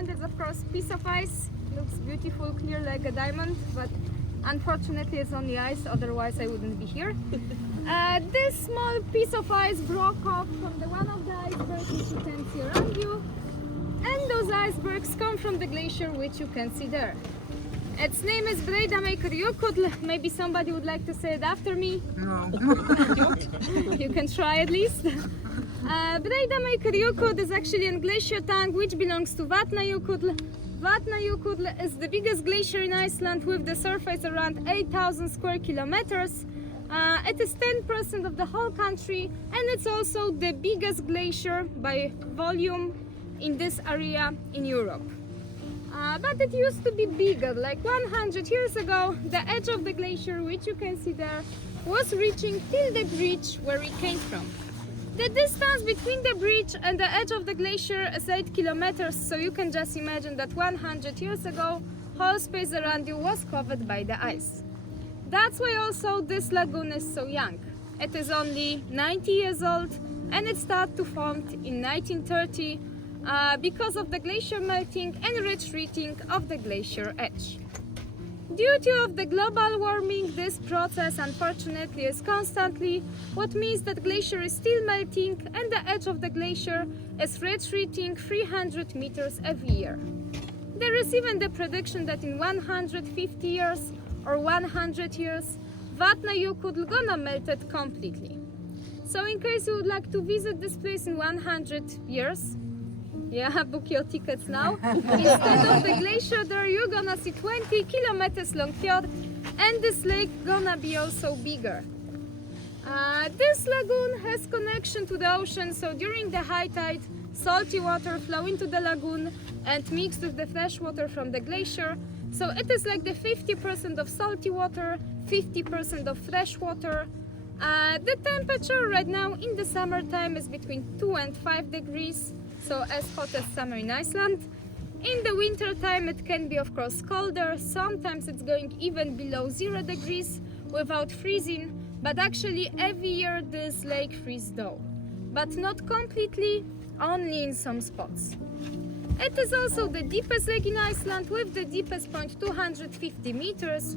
behind is of course piece of ice. Looks beautiful, clear like a diamond, but unfortunately it's only ice, otherwise I wouldn't be here. This small piece of ice broke off from one of the icebergs which you can see around you, and those icebergs come from the glacier which you can see there. Its name is Jökulsárlón. Maybe somebody would like to say it after me. No. You can try at least. Jökulsárlón is actually a glacier tongue which belongs to Vatnajökull. Vatnajökull is the biggest glacier in Iceland with the surface around 8,000 square kilometers. It is 10% of the whole country, and it's also the biggest glacier by volume in this area in Europe. But it used to be bigger. Like 100 years ago, the edge of the glacier, which you can see there, was reaching till the bridge where it came from. The distance between the bridge and the edge of the glacier is 8 kilometers, so you can just imagine that 100 years ago, whole space around you was covered by the ice. That's why also this lagoon is so young. It is only 90 years old, and it started to form in 1930 because of the glacier melting and retreating of the glacier edge. Due to the global warming, this process unfortunately is constantly, what means that glacier is still melting and the edge of the glacier is retreating 300 meters every year. There is even the prediction that in 150 years or 100 years, Vatnajökull gonna melt it completely. So in case you would like to visit this place in 100 years, yeah, book your tickets now. Instead of the glacier there, you're gonna see 20 kilometers long fjord, and this lake gonna be also bigger. This lagoon has connection to the ocean, so during the high tide, salty water flow into the lagoon and mix with the fresh water from the glacier. So it is like the 50% of salty water, 50% of fresh water. The temperature right now in the summertime is between 2 and 5 degrees. So as hot as summer in Iceland. In the winter time it can be of course colder, sometimes it's going even below 0 degrees without freezing, but actually every year this lake freezes though. But not completely, only in some spots. It is also the deepest lake in Iceland with the deepest point 250 meters.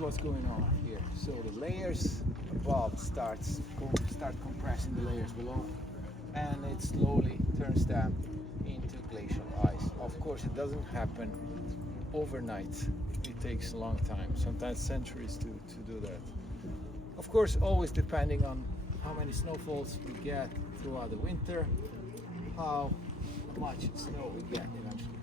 what's going on here. So the layers above start compressing the layers below, and it slowly turns them into glacial ice. Of course, it doesn't happen overnight. It takes a long time, sometimes centuries to do that. Of course, always depending on how many snowfalls we get throughout the winter, how much snow we get eventually.